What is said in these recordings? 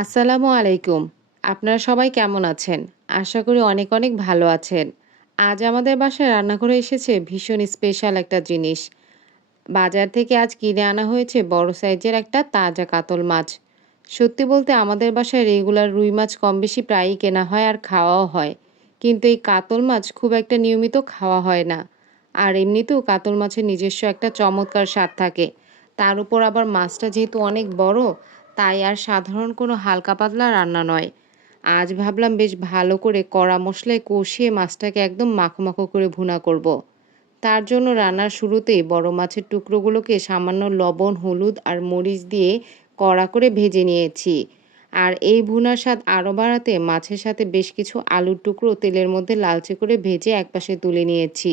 আসসালামু আলাইকুম। আপনারা সবাই কেমন আছেন? আশা করি অনেক, অনেক ভালো আছেন। আজ আমাদের বাসায় রান্নাঘরে এসেছে ভীষণ স্পেশাল একটা জিনিস। বাজার থেকে আজ কিনে আনা হয়েছে বড় সাইজের একটা তাজা কাতল মাছ। সত্যি বলতে আমাদের বাসায় রেগুলার রুই মাছ কম বেশি প্রায়ই কেনা হয় আর খাওয়াও হয়। কিন্তু এই কাতল মাছ খুব একটা নিয়মিত খাওয়া হয় না। আর এমনিতেও কাতল মাছের নিজস্ব একটা চমৎকার স্বাদ থাকে। তার উপর আবার মাছটা যেহেতু অনেক বড়, তাই আর সাধারণ কোনো হালকা পাতলা রান্না নয়। আজ ভাবলাম বেশ ভালো করে কড়া মসলায় কষিয়ে মাছটাকে একদম মাখো, মাখো করে ভুনা করব। তার জন্য রান্নার শুরুতেই বড় মাছের টুকরোগুলোকে সামান্য লবণ, হলুদ আর মরিচ দিয়ে কড়া করে ভেজে নিয়েছি। আর এই ভুনার স্বাদ আরও বাড়াতে মাছের সাথে বেশ কিছু আলুর টুকরো তেলের মধ্যে লালচে করে ভেজে একপাশে তুলে নিয়েছি।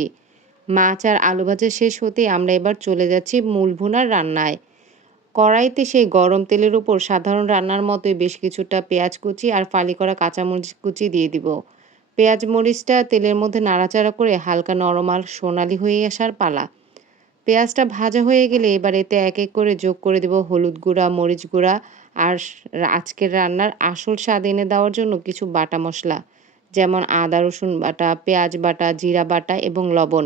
মাছ আর আলু ভাজা শেষ হতেই আমরা এবার চলে যাচ্ছি মূল ভুনার রান্নায়। কড়াইতে সেই গরম তেলের উপর সাধারণ রান্নার মতোই বেশ কিছুটা পেঁয়াজ কুচি আর ফালি করা কাঁচামরিচ কুচি দিয়ে দিব। পেঁয়াজ মরিচটা তেলের মধ্যে নাড়াচাড়া করে হালকা নরম আর সোনালি হয়ে আসার পালা। পেঁয়াজটা ভাজা হয়ে গেলে এবার এতে এক এক করে যোগ করে দেব হলুদ গুঁড়া, মরিচ গুঁড়া আর আজকের রান্নার আসল স্বাদ এনে দেওয়ার জন্য কিছু বাটা মশলা, যেমন আদা রসুন বাটা, পেঁয়াজ বাটা, জিরা বাটা এবং লবণ।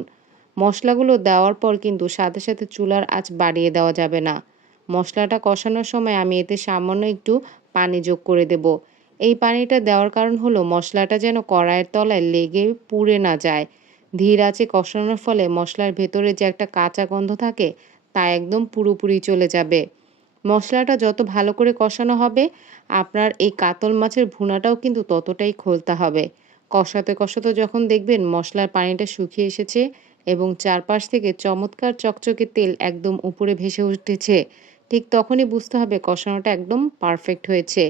মশলাগুলো দেওয়ার পর কিন্তু সাথে সাথে চুলার আঁচ বাড়িয়ে দেওয়া যাবে না। মশলাটা কষানোর সময় আমি এতে সামান্য একটু পানি যোগ করে দেব। এই পানিটা দেওয়ার কারণ হলো মশলাটা যেন কড়াইয়ের তলায় লেগে পুড়ে না যায়। ধীর আঁচে কষানোর ফলে মশলার ভেতরে যে একটা কাঁচা গন্ধ থাকে তা একদম পুরোপুরি চলে যাবে। মশলাটা যত ভালো করে কষানো হবে, আপনার এই কাতল মাছের ভুনাটাও কিন্তু ততটাই খলতে হবে। কষাতে, কষাতে যখন দেখবেন মশলার পানিটা শুকিয়ে এসেছে এবং চারপাশ থেকে চমৎকার চকচকে তেল একদম উপরে ভেসে উঠেছে, ঠিক তখনই বুঝতে হবে কষানোটা একদম পারফেক্ট হয়েছে।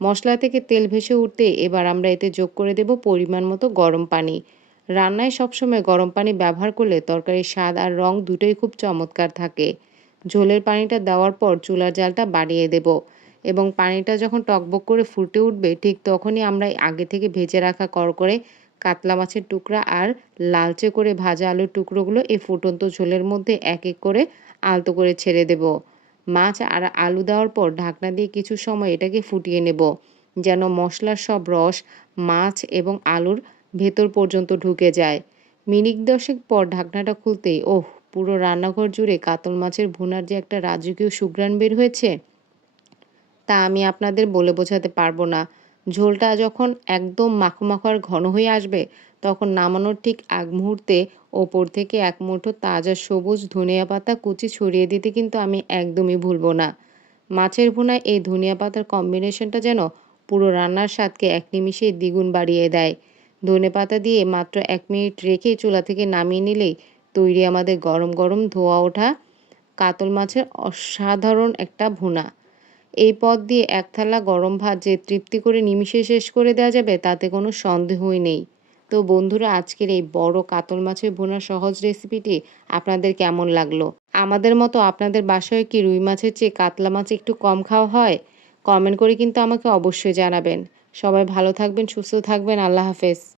মশলা থেকে তেল ভেসে উঠতে এবার আমরা এতে যোগ করে দেব পরিমাণ মতো গরম পানি। রান্নায় সবসময় গরম পানি ব্যবহার করলে তরকারির স্বাদ আর রং দুটোই খুব চমৎকার থাকে। ঝোলের পানিটা দেওয়ার পর চুলার জালটা বাড়িয়ে দেব এবং পানিটা যখন টকবক করে ফুটে উঠবে ঠিক তখনই আমরা আগে থেকে ভেজে রাখা করকরে কাতলা মাছের টুকরা আর লালচে করে ভাজা আলুর টুকরোগুলো এই ফুটন্ত ঝোলের মধ্যে এক এক করে আলতো করে ছেড়ে দেব। মাছ আর আলু দেওয়ার পর ঢাকনা দিয়ে কিছু সময় এটাকে ফুটিয়ে নেব, যেন মশলার সব রস মাছ এবং আলুর ভেতর পর্যন্ত ঢুকে যায়। মিনিট ১০ পর ঢাকনাটা খুলতেই পুরো রান্নাঘর জুড়ে কাতল মাছের ভুনার যে একটা রাজকীয় সুঘ্রাণ বের হয়েছে, তা আমি আপনাদের বলে বোঝাতে পারব না। ঝোলটা যখন একদম মাখো, মাখো আর ঘন হয়ে আসবে, তখন নামানোর ঠিক আগ মুহূর্তে ওপর থেকে এক মুঠো তাজা সবুজ ধনিয়া পাতা কুচি ছড়িয়ে দিতে কিন্তু আমি একদমই ভুলব না। মাছের ভুনায় এই ধনিয়া পাতার কম্বিনেশনটা যেন পুরো রান্নার স্বাদকে এক নিমিষেই দ্বিগুণ বাড়িয়ে দেয়। ধনেপাতা দিয়ে মাত্র ১ মিনিট রেখে চুলা থেকে নামিয়ে নিলেই তৈরি আমাদের গরম, গরম ধোয়া ওঠা কাতল মাছের অসাধারণ একটা ভুনা। এই পদ দিয়ে এক থালা গরম ভাত যে তৃপ্তি করে নিমিষে শেষ করে দেওয়া যাবে তাতে কোনো সন্দেহই নেই। তো বন্ধুরা, আজকের এই বড় কাতল মাছের ভুনার সহজ রেসিপিটি আপনাদের কেমন লাগলো? আমাদের মতো আপনাদের বাসায় কি রুই মাছের চেয়ে কাতলা মাছ একটু কম খাওয়া হয়? কমেন্ট করে কিন্তু আমাকে অবশ্যই জানাবেন। সবাই ভালো থাকবেন, সুস্থ থাকবেন। আল্লাহ হাফেজ।